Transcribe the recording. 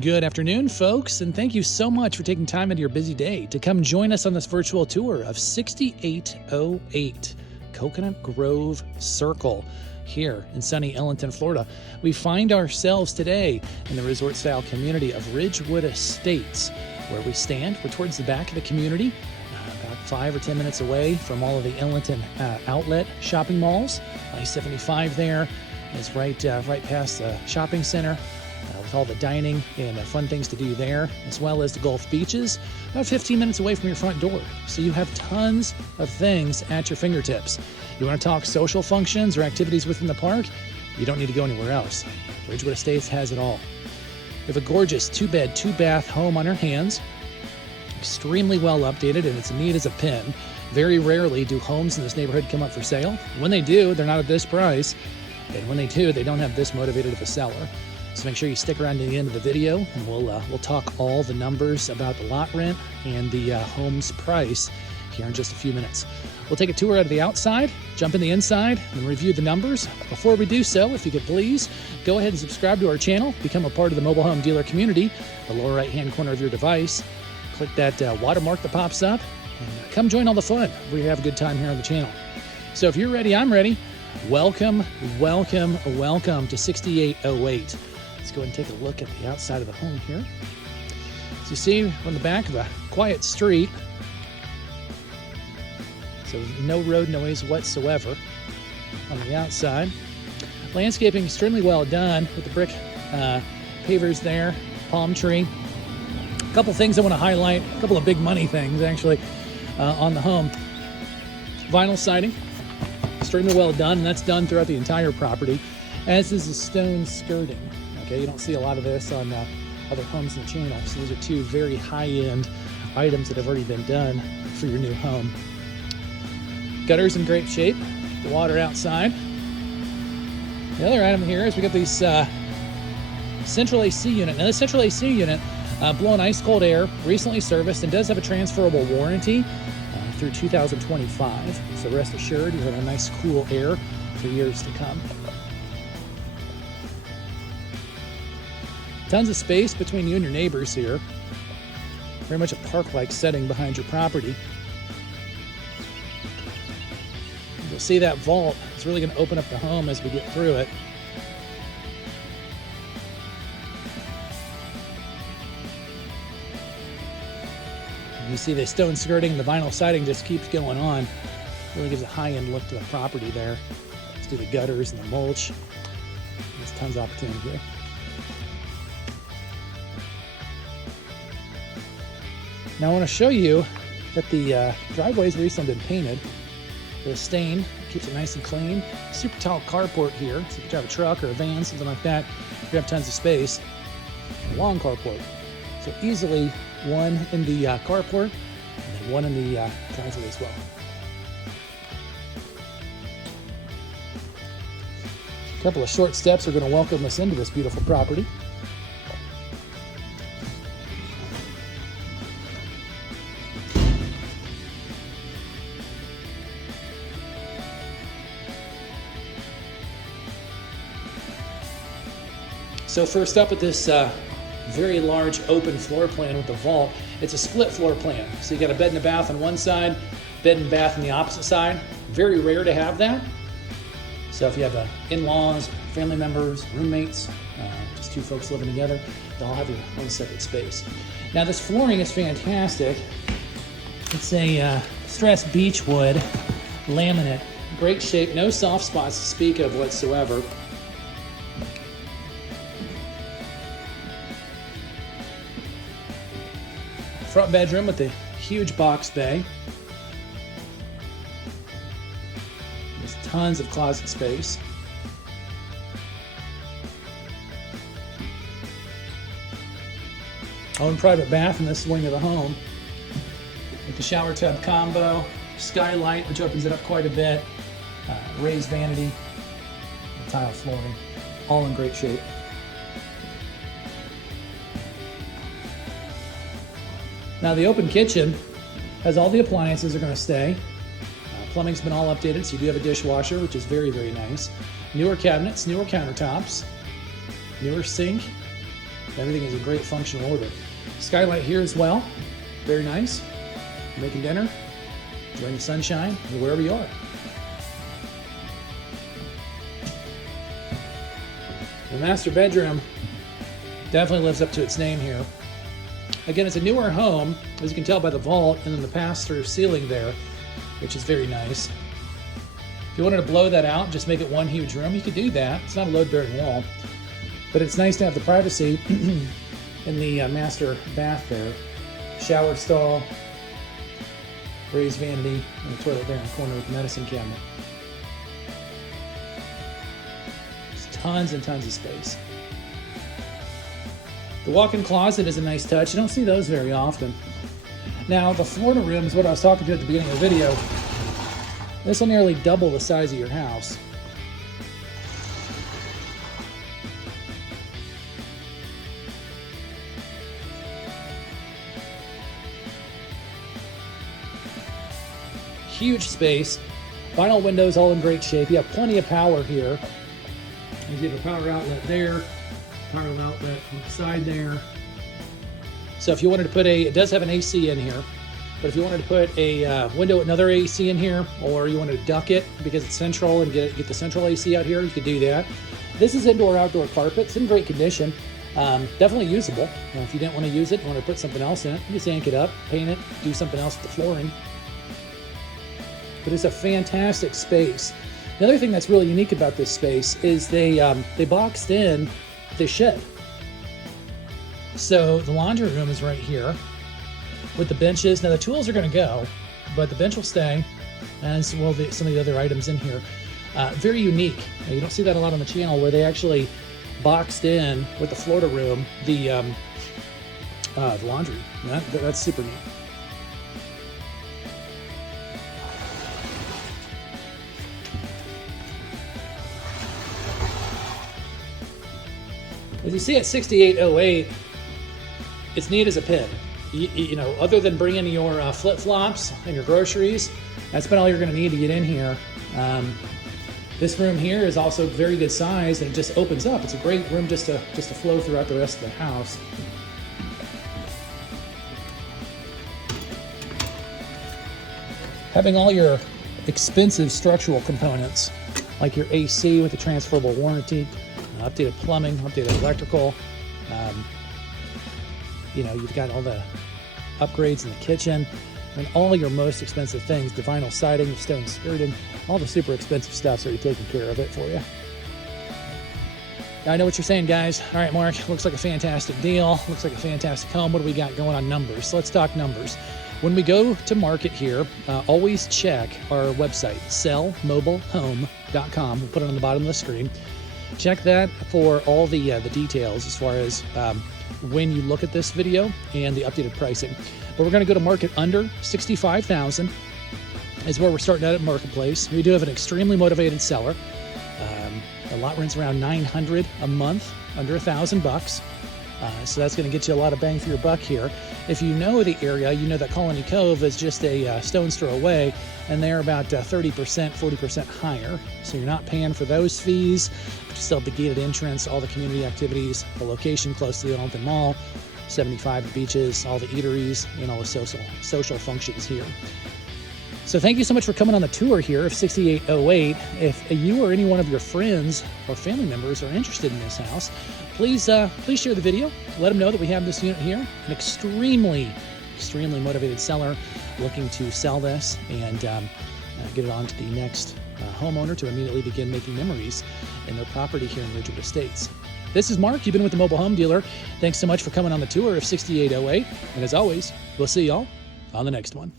Good afternoon, folks, and thank you so much for taking time out of your busy day to come join us on this virtual tour of 6808 Coconut Grove Circle here in sunny Ellenton, Florida. We find ourselves today in the resort-style community of Ridgewood Estates, where we stand. We're towards the back of the community, about 5 or 10 minutes away from all of the Ellington outlet shopping malls. I-75 there is right past the shopping center. With all the dining and fun things to do there, as well as the Gulf beaches, about 15 minutes away from your front door. So you have tons of things at your fingertips. You want to talk social functions or activities within the park? You don't need to go anywhere else. Ridgewood Estates has it all. We have a gorgeous 2-bed, 2-bath home on our hands, extremely well updated, and it's neat as a pin. Very rarely do homes in this neighborhood come up for sale. When they do, they're not at this price, and when they do, they don't have this motivated of a seller. So make sure you stick around to the end of the video, and we'll talk all the numbers about the lot rent and the home's price here in just a few minutes. We'll take a tour out of the outside, jump in the inside, and review the numbers. Before we do so, if you could please go ahead and subscribe to our channel, become a part of the mobile home dealer community, the lower right-hand corner of your device. Click that watermark that pops up, and come join all the fun. We have a good time here on the channel. So if you're ready, I'm ready. Welcome, welcome, welcome to 6808. Let's go ahead and take a look at the outside of the home here. As you see, we're on the back of a quiet street, so no road noise whatsoever on the outside. Landscaping extremely well done with the brick pavers there, palm tree. A couple things I want to highlight, a couple of big money things actually on the home. Vinyl siding, extremely well done, and that's done throughout the entire property, as is the stone skirting. Okay, you don't see a lot of this on other homes in the channel. So these are two very high-end items that have already been done for your new home. Gutters in great shape, the water outside. The other item here is we got these central AC unit. Now this central AC unit blowing ice cold air, recently serviced, and does have a transferable warranty through 2025. So rest assured, you have a nice cool air for years to come. Tons of space between you and your neighbors here. Very much a park-like setting behind your property. You'll see that vault. It's really going to open up the home as we get through it. And you see the stone skirting, the vinyl siding just keeps going on. Really gives a high-end look to the property there. Let's do the gutters and the mulch. There's tons of opportunity here. Now I want to show you that the driveway's recently been painted. The stain keeps it nice and clean. Super tall carport here, so if you have a truck or a van, something like that, you have tons of space. A long carport, so easily one in the carport and then one in the driveway as well. A couple of short steps are going to welcome us into this beautiful property. So first up with this very large open floor plan with the vault, it's a split floor plan. So you got a bed and a bath on one side, bed and bath on the opposite side. Very rare to have that. So if you have in-laws, family members, roommates, just two folks living together, they'll have your own separate space. Now this flooring is fantastic. It's a stressed beechwood laminate, great shape, no soft spots to speak of whatsoever. Front bedroom with a huge box bay. There's tons of closet space. Own private bath in this wing of the home. With the shower tub combo, skylight, which opens it up quite a bit, raised vanity, tile flooring, all in great shape. Now the open kitchen has all the appliances are going to stay. Plumbing's been all updated, so you do have a dishwasher, which is very, very nice. Newer cabinets, newer countertops, newer sink, Everything is in great functional order. Skylight here as well. Very nice. Making dinner, enjoying the sunshine, or wherever you are. The master bedroom definitely lives up to its name here. Again, it's a newer home, as you can tell by the vault and then the pass-through ceiling there, which is very nice. If you wanted to blow that out, just make it one huge room, you could do that. It's not a load-bearing wall, but it's nice to have the privacy in the master bath there. Shower stall, raised vanity, and the toilet there in the corner with the medicine cabinet. There's tons and tons of space. The walk-in closet is a nice touch. You don't see those very often. Now, the Florida room is what I was talking to at the beginning of the video. This will nearly double the size of your house. Huge space. Vinyl windows all in great shape. You have plenty of power here. You have a power outlet there. Power outlet on the side there. So if you wanted to put it does have an AC in here, but if you wanted to put a window, another AC in here, or you wanted to duck it because it's central and get the central AC out here, you could do that. This is indoor-outdoor carpet. It's in great condition. Definitely usable. If you didn't want to use it, you want to put something else in it, you just yank it up, paint it, do something else with the flooring. But it's a fantastic space. The other thing that's really unique about this space is they boxed in the shed. So the laundry room is right here with the benches. Now the tools are going to go, but the bench will stay, as will some of the other items in here. Very unique. Now, you don't see that a lot on the channel, where they actually boxed in with the Florida room the laundry. That's super neat. As you see at 6808, it's neat as a pin. You know, other than bringing your flip-flops and your groceries, that's about all you're going to need to get in here. This room here is also very good size, and it just opens up. It's a great room just to flow throughout the rest of the house. Having all your expensive structural components, like your AC with the transferable warranty, updated plumbing, updated electrical. You know, you've got all the upgrades in the kitchen, and all your most expensive things, the vinyl siding, the stone skirting, all the super expensive stuff's already taking care of it for you. I know what you're saying, guys. All right, Mark, looks like a fantastic deal. Looks like a fantastic home. What do we got going on numbers? Let's talk numbers. When we go to market here, always check our website, sellmobilehome.com. We'll put it on the bottom of the screen. Check that for all the details as far as when you look at this video and the updated pricing. But we're going to go to market under $65,000 is where we're starting out at Marketplace. We do have an extremely motivated seller. The lot rent's around $900 a month, under $1,000. So that's going to get you a lot of bang for your buck here. If you know the area, you know that Colony Cove is just a stone's throw away, and they're about 30%, 40% higher. So you're not paying for those fees, but you still have the gated entrance, all the community activities, the location close to the Ellington Mall, 75 beaches, all the eateries, and all the social functions here. So thank you so much for coming on the tour here of 6808. If you or any one of your friends or family members are interested in this house, please share the video. Let them know that we have this unit here. An extremely motivated seller looking to sell this and get it on to the next homeowner to immediately begin making memories in their property here in Ridgewood Estates. This is Mark. You've been with the Mobile Home Dealer. Thanks so much for coming on the tour of 6808. And as always, we'll see y'all on the next one.